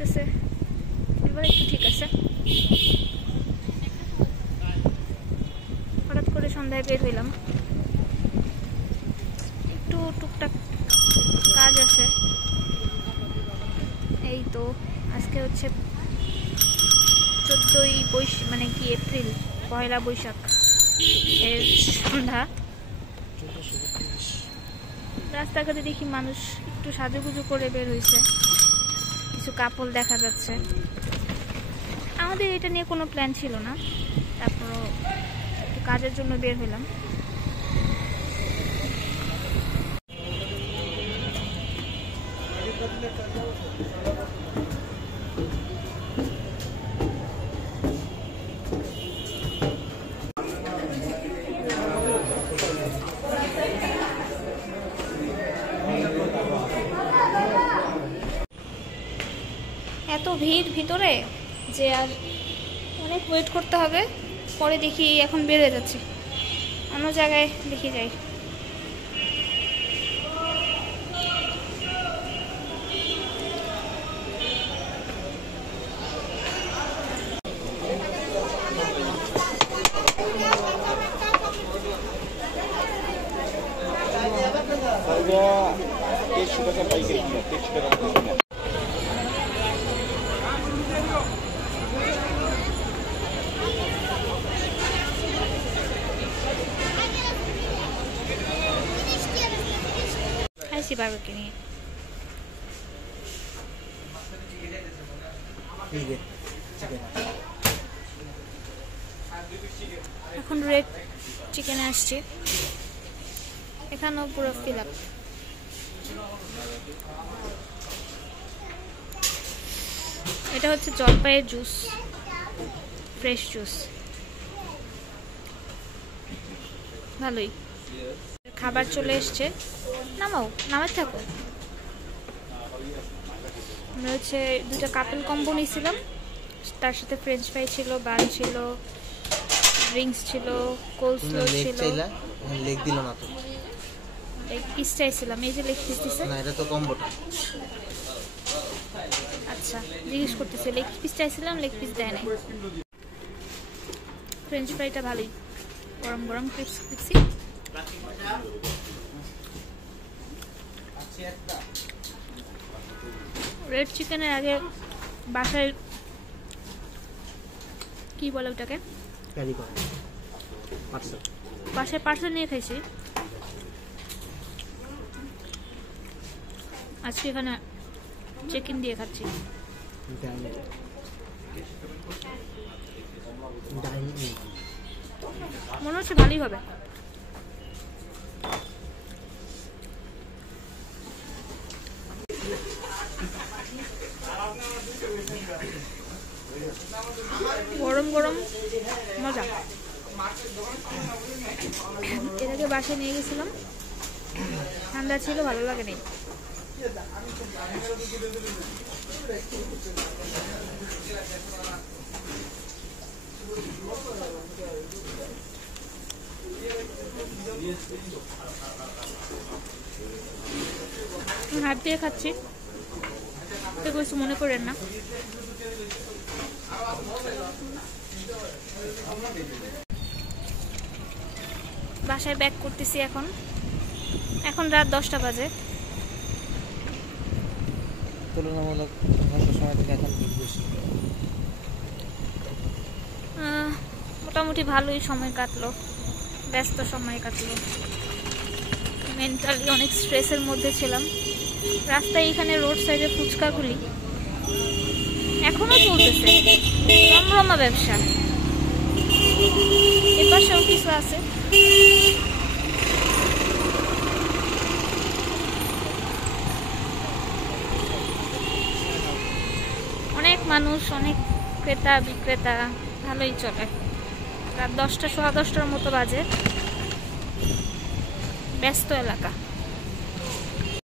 লাগতেছে, এবার একটু ঠিক আছে। হঠাৎ করে সন্ধ্যায় বের হইলাম, একটু টুকটাক কাজ আছে। এই তো আজকে হচ্ছে 14ই বৈশাখ, মানে কি এপ্রিল, পয়লা বৈশাখ এর সন্ধ্যা। রাস্তাঘাটে দেখি মানুষ একটু সাজুগুজু করে বের হয়েছে, কিছু কাপল দেখা যাচ্ছে। আমাদের এটা নিয়ে কোনো প্ল্যান ছিল না, তারপরও একটু কাজের জন্য বের হলাম। এত ভিড় ভিতরে যে আর অনেক ওয়েট করতে হবে। পরে দেখি এখন বের হয়ে যাচ্ছে, অন্য জায়গায় দেখি যাই। খাইছি বারবিকিউ নিয়ে। এখন রেড চিকেনে আসছি, এখানেও পুরো ফিল আপ। এটা হচ্ছে জলপাইয়ের জুস, ফ্রেশ জুস, ভালোই। খাবার চলে এসছে, নামাও, নামাতে থাকো। আমরা হচ্ছে দুটো কাপল কম্বো নিয়েছিলাম, তার সাথে ফ্রেঞ্চ ফ্রাই ছিল, বান ছিল, ড্রিঙ্কস ছিল, কোলস্লো ছিল। লেগ দিল না তো, লেগ পিস চাইছিলাম, এই যে লেগ পিস দিছে না, এটা তো কম্বোটা। আচ্ছা, জিজ্ঞেস করতেছে, লেগ পিস চাইছিলাম, লেগ পিস দেয় নাই। ফ্রেঞ্চ ফ্রাইটা ভালোই, গরম গরম ক্রিপসি ক্রিপসি। রেড চিকেনের আগে বাসায় কি বলে ওটাকে, বাসায় পার্সেল নিয়ে খাইছি। আজকে এখানে চেক ইন দিয়ে খাচ্ছি। মনে হচ্ছে ভালোই হবে। গরম গরম মজা। এর আগে বাসায় নিয়ে গেছিলাম, ঠান্ডা ছিল, ভালো লাগে নাই। হাত দিয়ে খাচ্ছি, কিছু মনে করেন না। বাসায় ব্যাক করতেছি এখন, এখন রাত 10টা বাজে। তুলনামূলক সময় থেকে এখন বেশি। মোটামুটি ভালোই সময় কাটলো, ব্যস্ত সময় কাটলো। মেন্টালি অনেক স্ট্রেসের মধ্যে ছিলাম। রাস্তায় এখানে রোড সাইডে ফুচকাগুলি এখনো চলতেছে, রমরমা ব্যবসা। এপাশেও কিছু আছে। অনেক মানুষ, অনেক ক্রেতা বিক্রেতা, ভালোই চলে। রাত 10টা, সোয়া 10টার মতো বাজে, ব্যস্ত এলাকা।